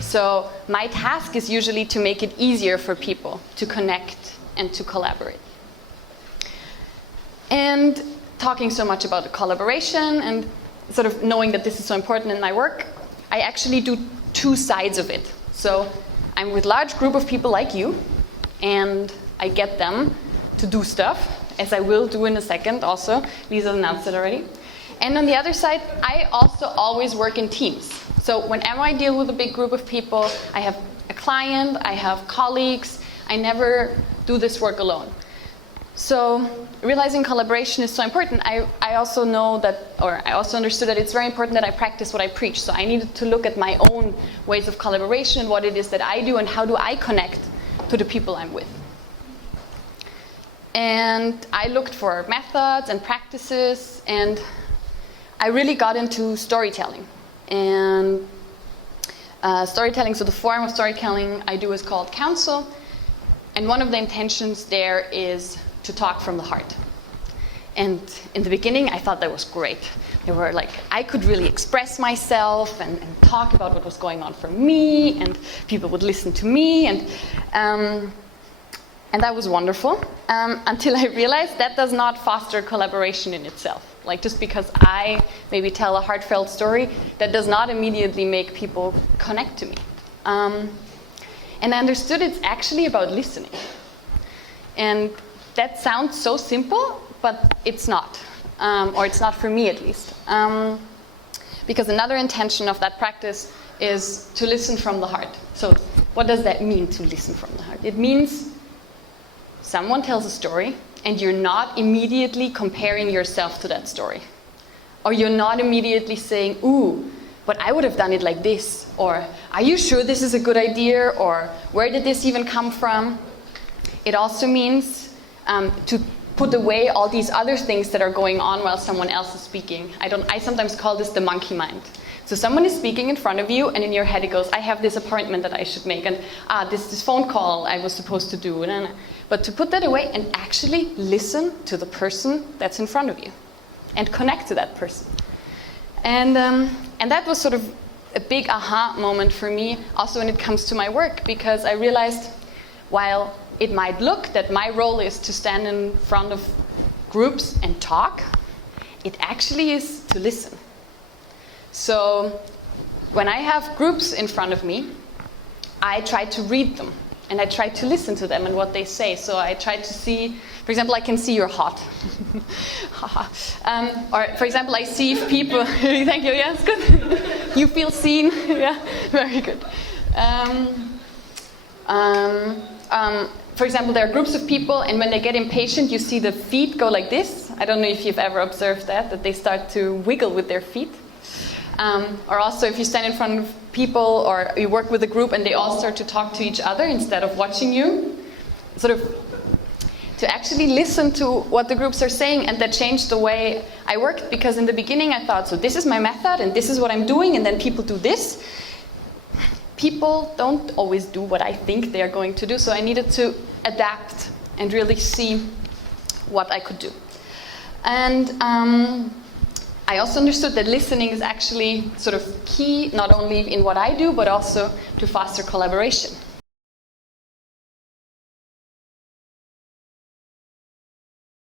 So my task is usually to make it easier for people to connect and to collaborate. And talking so much about the collaboration and sort of knowing that this is so important in my work, I actually do two sides of it. So I'm with a large group of people like you, and I get them to do stuff, as I will do in a second also. Lisa announced it already. And on the other side, I also always work in teams. So whenever I deal with a big group of people, I have a client, I have colleagues, I never do this work alone. So realizing collaboration is so important. I also know that, or I also understood that it's very important that I practice what I preach. So I needed to look at my own ways of collaboration, what it is that I do, and how do I connect to the people I'm with. And I looked for methods and practices, and I really got into storytelling. And storytelling, so the form of storytelling I do is called counsel. And one of the intentions there is to talk from the heart. And in the beginning, I thought that was great. They were like, I could really express myself and talk about what was going on for me, and people would listen to me, and that was wonderful, until I realized that does not foster collaboration in itself. Like, just because I maybe tell a heartfelt story, that does not immediately make people connect to me. And I understood it's actually about listening. And that sounds so simple, but it's not. Or it's not for me, at least. Because another intention of that practice is to listen from the heart. So what does that mean, to listen from the heart? It means someone tells a story, and you're not immediately comparing yourself to that story. Or you're not immediately saying, ooh, but I would have done it like this. Or, are you sure this is a good idea? Or, where did this even come from? It also means to put away all these other things that are going on while someone else is speaking. I sometimes call this the monkey mind. So someone is speaking in front of you, and in your head it goes, I have this appointment that I should make, and this phone call I was supposed to do. But to put that away and actually listen to the person that's in front of you and connect to that person. And that was sort of a big aha moment for me, also when it comes to my work, because I realized while it might look that my role is to stand in front of groups and talk, it actually is to listen. So when I have groups in front of me, I try to read them. And I try to listen to them and what they say. So I try to see, for example, I can see you're hot. Or, for example, I see if people, thank you, yes, good. You feel seen, yeah, very good. For example, there are groups of people, and when they get impatient, you see the feet go like this. I don't know if you've ever observed that they start to wiggle with their feet. Or also if you stand in front of people or you work with a group and they all start to talk to each other instead of watching you, sort of to actually listen to what the groups are saying, and that changed the way I worked, because in the beginning I thought, so this is my method and this is what I'm doing, and then people do this. People don't always do what I think they are going to do, so I needed to adapt and really see what I could do. And I also understood that listening is actually sort of key, not only in what I do, but also to foster collaboration.